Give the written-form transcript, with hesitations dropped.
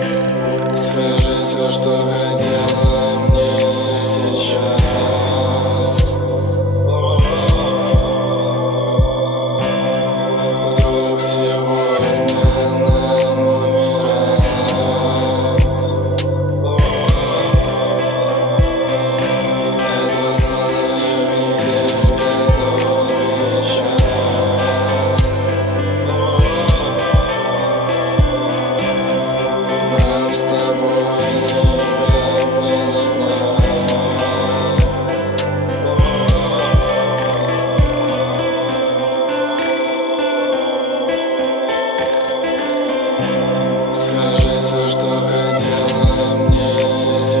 Скажи все, что хотела мне здесь сейчас. Вдруг сегодня нам умирать. Это словно везде, который час. Нам с тобой никак не догнать. Скажи все, что хотела мне здесь